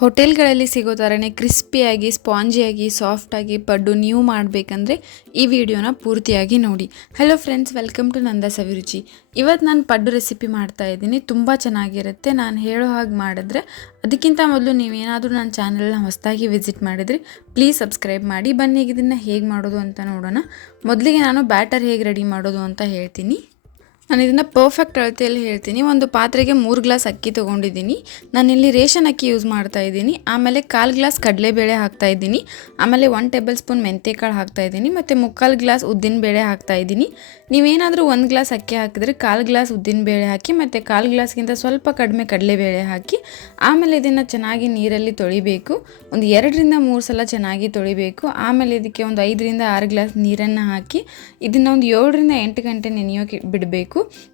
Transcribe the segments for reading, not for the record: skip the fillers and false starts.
ಹೋಟೆಲ್ಗಳಲ್ಲಿ ಸಿಗೋ ಥರನೇ ಕ್ರಿಸ್ಪಿಯಾಗಿ ಸ್ಪಾಂಜಿಯಾಗಿ ಸಾಫ್ಟಾಗಿ ಪಡ್ಡು ನೀವು ಮಾಡಬೇಕಂದ್ರೆ ಈ ವಿಡಿಯೋನ ಪೂರ್ತಿಯಾಗಿ ನೋಡಿ. ಹಲೋ ಫ್ರೆಂಡ್ಸ್, ವೆಲ್ಕಮ್ ಟು ನಂದ ಸವಿರುಚಿ. ಇವತ್ತು ನಾನು ಪಡ್ಡು ರೆಸಿಪಿ ಮಾಡ್ತಾ ಇದ್ದೀನಿ. ತುಂಬ ಚೆನ್ನಾಗಿರುತ್ತೆ. ನಾನು ಹೇಳೋ ಹಾಗೆ ಮಾಡಿದ್ರೆ, ಅದಕ್ಕಿಂತ ಮೊದಲು ನೀವೇನಾದರೂ ನನ್ನ ಚಾನಲ್ನ ಹೊಸದಾಗಿ ವಿಸಿಟ್ ಮಾಡಿದರೆ ಪ್ಲೀಸ್ ಸಬ್ಸ್ಕ್ರೈಬ್ ಮಾಡಿ. ಬನ್ನಿ ಇದನ್ನು ಹೇಗೆ ಮಾಡೋದು ಅಂತ ನೋಡೋಣ. ಮೊದಲಿಗೆ ನಾನು ಬ್ಯಾಟರ್ ಹೇಗೆ ರೆಡಿ ಮಾಡೋದು ಅಂತ ಹೇಳ್ತೀನಿ. ನಾನು ಇದನ್ನು ಪರ್ಫೆಕ್ಟ್ ಅಳತೆಯಲ್ಲಿ ಹೇಳ್ತೀನಿ. ಒಂದು ಪಾತ್ರೆಗೆ 3 ಗ್ಲಾಸ್ ಅಕ್ಕಿ ತೊಗೊಂಡಿದ್ದೀನಿ. ನಾನಿಲ್ಲಿ ರೇಷನ್ ಅಕ್ಕಿ ಯೂಸ್ ಮಾಡ್ತಾ ಇದ್ದೀನಿ. ಆಮೇಲೆ 1/4 ಗ್ಲಾಸ್ ಕಡಲೆಬೇಳೆ ಹಾಕ್ತಾ ಇದ್ದೀನಿ. ಆಮೇಲೆ 1 ಟೇಬಲ್ ಸ್ಪೂನ್ ಮೆಂತ್ಯಕಾಳು ಹಾಕ್ತಾ ಇದ್ದೀನಿ. ಮತ್ತು 3/4 ಗ್ಲಾಸ್ ಉದ್ದಿನಬೇಳೆ ಹಾಕ್ತಾ ಇದ್ದೀನಿ. ನೀವೇನಾದರೂ 1 ಗ್ಲಾಸ್ ಅಕ್ಕಿ ಹಾಕಿದರೆ 1/4 ಗ್ಲಾಸ್ ಉದ್ದಿನಬೇಳೆ ಹಾಕಿ ಮತ್ತು 1/4 ಗ್ಲಾಸ್ಗಿಂತ ಸ್ವಲ್ಪ ಕಡಿಮೆ ಕಡಲೆಬೇಳೆ ಹಾಕಿ ಆಮೇಲೆ ಇದನ್ನು ಚೆನ್ನಾಗಿ ನೀರಲ್ಲಿ ತೊಳಿಬೇಕು. ಒಂದು 2ರಿಂದ 3 ಸಲ ಚೆನ್ನಾಗಿ ತೊಳಿಬೇಕು. ಆಮೇಲೆ ಇದಕ್ಕೆ ಒಂದು 5ರಿಂದ 6 ಗ್ಲಾಸ್ ನೀರನ್ನು ಹಾಕಿ ಇದನ್ನು ಒಂದು 7ರಿಂದ 8 ಗಂಟೆ ನೆನೆಯೋಕೆ ಬಿಡಬೇಕು.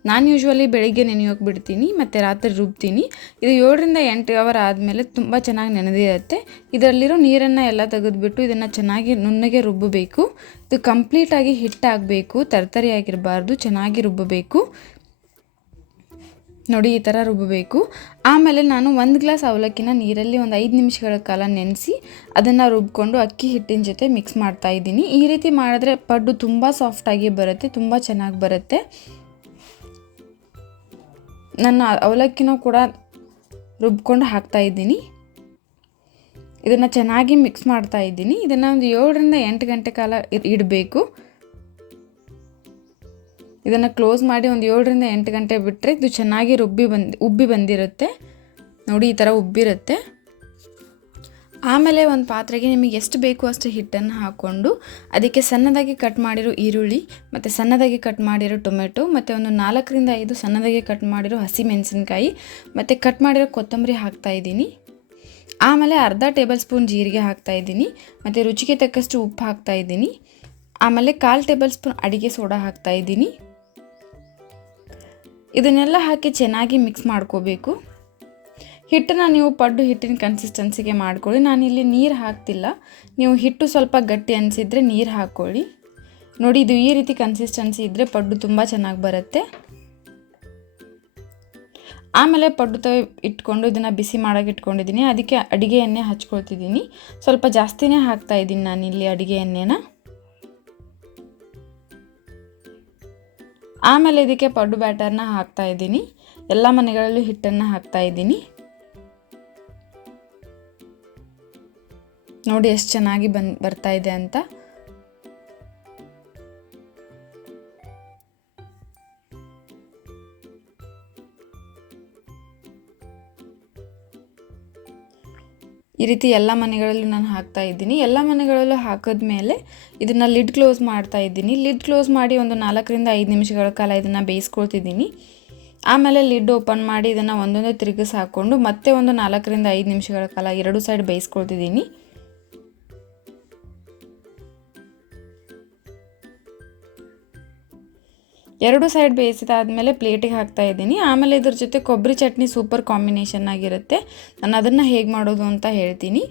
ನಾನು ಯೂಶ್ವಲಿ ಬೆಳಿಗ್ಗೆ ನೆನೆಯೋಕೆ ಬಿಡ್ತೀನಿ ಮತ್ತು ರಾತ್ರಿ ರುಬ್ತೀನಿ. ಇದು 7ರಿಂದ 8 ಅವರ್ ಆದಮೇಲೆ ತುಂಬ ಚೆನ್ನಾಗಿ ನೆನೆದಿರುತ್ತೆ. ಇದರಲ್ಲಿರೋ ನೀರನ್ನು ಎಲ್ಲ ತೆಗೆದುಬಿಟ್ಟು ಇದನ್ನು ಚೆನ್ನಾಗಿ ನುಣ್ಣಗೆ ರುಬ್ಬಬೇಕು. ಇದು ಕಂಪ್ಲೀಟಾಗಿ ಹಿಟ್ಟಾಗಬೇಕು, ತರತರಿಯಾಗಿರಬಾರ್ದು, ಚೆನ್ನಾಗಿ ರುಬ್ಬಬೇಕು. ನೋಡಿ, ಈ ಥರ ರುಬ್ಬಬೇಕು. ಆಮೇಲೆ ನಾನು 1 ಗ್ಲಾಸ್ ಅವಲಕ್ಕಿನ ನೀರಲ್ಲಿ ಒಂದು 5 ನಿಮಿಷಗಳ ಕಾಲ ನೆನೆಸಿ ಅದನ್ನು ರುಬ್ಕೊಂಡು ಅಕ್ಕಿ ಹಿಟ್ಟಿನ ಜೊತೆ ಮಿಕ್ಸ್ ಮಾಡ್ತಾ ಇದ್ದೀನಿ. ಈ ರೀತಿ ಮಾಡಿದ್ರೆ ಪಡ್ಡು ತುಂಬ ಸಾಫ್ಟಾಗಿ ಬರುತ್ತೆ, ತುಂಬ ಚೆನ್ನಾಗಿ ಬರುತ್ತೆ. ನಾನು ಅವಲಕ್ಕಿನೂ ಕೂಡ ರುಬ್ಕೊಂಡು ಹಾಕ್ತಾ ಇದ್ದೀನಿ. ಇದನ್ನು ಚೆನ್ನಾಗಿ ಮಿಕ್ಸ್ ಮಾಡ್ತಾ ಇದ್ದೀನಿ. ಇದನ್ನು ಒಂದು 7ರಿಂದ 8 ಗಂಟೆ ಕಾಲ ಇಡಬೇಕು. ಇದನ್ನು ಕ್ಲೋಸ್ ಮಾಡಿ ಒಂದು 7ರಿಂದ 8 ಗಂಟೆ ಬಿಟ್ಟರೆ ಇದು ಚೆನ್ನಾಗಿ ಉಬ್ಬಿ ಬಂದಿರುತ್ತೆ. ನೋಡಿ, ಈ ಥರ ಉಬ್ಬಿರುತ್ತೆ. ಆಮೇಲೆ ಒಂದು ಪಾತ್ರೆಗೆ ನಿಮಗೆ ಎಷ್ಟು ಬೇಕು ಅಷ್ಟು ಹಿಟ್ಟನ್ನು ಹಾಕ್ಕೊಂಡು ಅದಕ್ಕೆ ಸಣ್ಣದಾಗಿ ಕಟ್ ಮಾಡಿರೋ ಈರುಳ್ಳಿ ಮತ್ತು ಸಣ್ಣದಾಗಿ ಕಟ್ ಮಾಡಿರೋ ಟೊಮೆಟೊ ಮತ್ತು ಒಂದು 4ರಿಂದ 5 ಸಣ್ಣದಾಗಿ ಕಟ್ ಮಾಡಿರೋ ಹಸಿ ಮೆಣಸಿನ್ಕಾಯಿ ಮತ್ತು ಕಟ್ ಮಾಡಿರೋ ಕೊತ್ತಂಬರಿ ಹಾಕ್ತಾಯಿದ್ದೀನಿ. ಆಮೇಲೆ ಅರ್ಧ ಟೇಬಲ್ ಸ್ಪೂನ್ ಜೀರಿಗೆ ಹಾಕ್ತಾಯಿದ್ದೀನಿ ಮತ್ತು ರುಚಿಗೆ ತಕ್ಕಷ್ಟು ಉಪ್ಪು ಹಾಕ್ತಾಯಿದ್ದೀನಿ. ಆಮೇಲೆ 1/4 ಟೇಬಲ್ ಸ್ಪೂನ್ ಅಡಿಗೆ ಸೋಡಾ ಹಾಕ್ತಾಯಿದ್ದೀನಿ. ಇದನ್ನೆಲ್ಲ ಹಾಕಿ ಚೆನ್ನಾಗಿ ಮಿಕ್ಸ್ ಮಾಡ್ಕೋಬೇಕು. ಹಿಟ್ಟನ್ನು ನೀವು ಪಡ್ಡು ಹಿಟ್ಟಿನ ಕನ್ಸಿಸ್ಟೆನ್ಸಿಗೆ ಮಾಡ್ಕೊಳ್ಳಿ. ನಾನಿಲ್ಲಿ ನೀರು ಹಾಕ್ತಿಲ್ಲ. ನೀವು ಹಿಟ್ಟು ಸ್ವಲ್ಪ ಗಟ್ಟಿ ಅನಿಸಿದರೆ ನೀರು ಹಾಕ್ಕೊಳ್ಳಿ. ನೋಡಿ, ಇದು ಈ ರೀತಿ ಕನ್ಸಿಸ್ಟೆನ್ಸಿ ಇದ್ದರೆ ಪಡ್ಡು ತುಂಬ ಚೆನ್ನಾಗಿ ಬರುತ್ತೆ. ಆಮೇಲೆ ಪಡ್ಡು ತವೆ ಇಟ್ಕೊಂಡು ಇದನ್ನು ಬಿಸಿ ಮಾಡೋಕೆ ಇಟ್ಕೊಂಡಿದ್ದೀನಿ. ಅದಕ್ಕೆ ಅಡುಗೆ ಎಣ್ಣೆ ಹಚ್ಕೊಳ್ತಿದ್ದೀನಿ. ಸ್ವಲ್ಪ ಜಾಸ್ತಿನೇ ಹಾಕ್ತಾಯಿದ್ದೀನಿ ನಾನಿಲ್ಲಿ ಅಡುಗೆ ಎಣ್ಣೆನ. ಆಮೇಲೆ ಇದಕ್ಕೆ ಪಡ್ಡು ಬ್ಯಾಟರ್ನ ಹಾಕ್ತಾಯಿದ್ದೀನಿ. ಎಲ್ಲ ಮನೆಗಳಲ್ಲೂ ಹಿಟ್ಟನ್ನು ಹಾಕ್ತಾಯಿದ್ದೀನಿ. ನೋಡಿ ಎಷ್ಟು ಚೆನ್ನಾಗಿ ಬರ್ತಾ ಇದೆ ಅಂತ. ಈ ರೀತಿ ಎಲ್ಲ ಮನೆಗಳಲ್ಲೂ ನಾನು ಹಾಕ್ತಾ ಇದ್ದೀನಿ. ಎಲ್ಲ ಮನೆಗಳಲ್ಲೂ ಹಾಕಿದ್ಮೇಲೆ ಇದನ್ನು ಲಿಡ್ ಕ್ಲೋಸ್ ಮಾಡ್ತಾ ಇದ್ದೀನಿ. ಲಿಡ್ ಕ್ಲೋಸ್ ಮಾಡಿ ಒಂದು 4ರಿಂದ 5 ನಿಮಿಷಗಳ ಕಾಲ ಇದನ್ನು ಬೇಯಿಸ್ಕೊಳ್ತಿದ್ದೀನಿ. ಆಮೇಲೆ ಲಿಡ್ ಓಪನ್ ಮಾಡಿ ಇದನ್ನು ಒಂದೊಂದೇ ತಿರುಗಿಸಿ ಹಾಕ್ಕೊಂಡು ಮತ್ತೆ ಒಂದು 4ರಿಂದ 5 ನಿಮಿಷಗಳ ಕಾಲ 2 ಸೈಡ್ ಬೇಯಿಸ್ಕೊಳ್ತಿದ್ದೀನಿ. ಎರಡು ಸೈಡ್ ಬೇಯಿಸಿದಾದ್ಮೇಲೆ ಪ್ಲೇಟಿಗೆ ಹಾಕ್ತಾ ಇದ್ದೀನಿ. ಆಮೇಲೆ ಇದ್ರ ಜೊತೆ ಕೊಬ್ಬರಿ ಚಟ್ನಿ ಸೂಪರ್ ಕಾಂಬಿನೇಷನ್ ಆಗಿರುತ್ತೆ. ನಾನು ಅದನ್ನು ಹೇಗೆ ಮಾಡೋದು ಅಂತ ಹೇಳ್ತೀನಿ.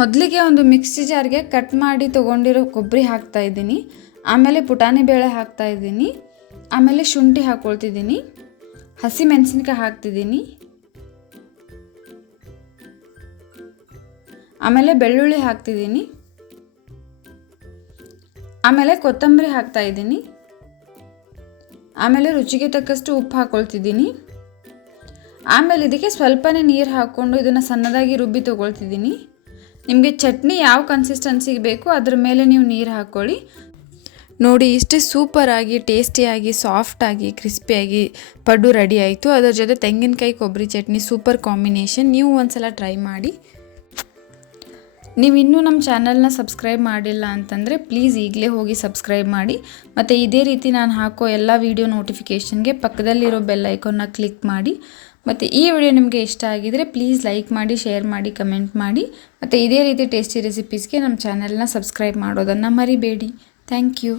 ಮೊದಲಿಗೆ ಒಂದು ಮಿಕ್ಸಿ ಜಾರ್ಗೆ ಕಟ್ ಮಾಡಿ ತೊಗೊಂಡಿರೋ ಕೊಬ್ಬರಿ ಹಾಕ್ತಾ ಇದ್ದೀನಿ. ಆಮೇಲೆ ಪುಟಾಣಿ ಬೇಳೆ ಹಾಕ್ತಾ ಇದ್ದೀನಿ. ಆಮೇಲೆ ಶುಂಠಿ ಹಾಕ್ಕೊಳ್ತಿದ್ದೀನಿ. ಹಸಿ ಮೆಣಸಿನ್ಕಾಯಿ ಹಾಕ್ತಿದ್ದೀನಿ. ಆಮೇಲೆ ಬೆಳ್ಳುಳ್ಳಿ ಹಾಕ್ತಿದ್ದೀನಿ. ಆಮೇಲೆ ಕೊತ್ತಂಬರಿ ಹಾಕ್ತಾ ಇದ್ದೀನಿ. ಆಮೇಲೆ ರುಚಿಗೆ ತಕ್ಕಷ್ಟು ಉಪ್ಪು ಹಾಕ್ಕೊಳ್ತಿದ್ದೀನಿ. ಆಮೇಲೆ ಇದಕ್ಕೆ ಸ್ವಲ್ಪನೇ ನೀರು ಹಾಕ್ಕೊಂಡು ಇದನ್ನು ಸಣ್ಣದಾಗಿ ರುಬ್ಬಿ ತೊಗೊಳ್ತಿದ್ದೀನಿ. ನಿಮಗೆ ಚಟ್ನಿ ಯಾವ ಕನ್ಸಿಸ್ಟೆನ್ಸಿಗೆ ಬೇಕು ಅದ್ರ ಮೇಲೆ ನೀವು ನೀರು ಹಾಕ್ಕೊಳ್ಳಿ. ನೋಡಿ, ಇಷ್ಟೇ ಸೂಪರಾಗಿ ಟೇಸ್ಟಿಯಾಗಿ ಸಾಫ್ಟಾಗಿ ಕ್ರಿಸ್ಪಿಯಾಗಿ ಪಡ್ಡು ರೆಡಿ ಆಯಿತು. ಅದರ ಜೊತೆ ತೆಂಗಿನಕಾಯಿ ಕೊಬ್ಬರಿ ಚಟ್ನಿ ಸೂಪರ್ ಕಾಂಬಿನೇಷನ್. ನೀವು ಒಂದ್ಸಲ ಟ್ರೈ ಮಾಡಿ. ನೀವು ಇನ್ನೂ ನಮ್ಮ ಚಾನಲ್ನ ಸಬ್ಸ್ಕ್ರೈಬ್ ಮಾಡಿಲ್ಲ ಅಂತಂದರೆ ಪ್ಲೀಸ್ ಈಗಲೇ ಹೋಗಿ ಸಬ್ಸ್ಕ್ರೈಬ್ ಮಾಡಿ. ಮತ್ತು ಇದೇ ರೀತಿ ನಾನು ಹಾಕೋ ಎಲ್ಲ ವೀಡಿಯೋ ನೋಟಿಫಿಕೇಷನ್ಗೆ ಪಕ್ಕದಲ್ಲಿರೋ ಬೆಲ್ ಐಕಾನ್ನ ಕ್ಲಿಕ್ ಮಾಡಿ. ಮತ್ತು ಈ ವಿಡಿಯೋ ನಿಮಗೆ ಇಷ್ಟ ಆಗಿದರೆ ಪ್ಲೀಸ್ ಲೈಕ್ ಮಾಡಿ, ಶೇರ್ ಮಾಡಿ, ಕಮೆಂಟ್ ಮಾಡಿ. ಮತ್ತು ಇದೇ ರೀತಿ ಟೇಸ್ಟಿ ರೆಸಿಪೀಸ್ಗೆ ನಮ್ಮ ಚಾನಲ್ನ ಸಬ್ಸ್ಕ್ರೈಬ್ ಮಾಡೋದನ್ನು ಮರಿಬೇಡಿ. Thank you.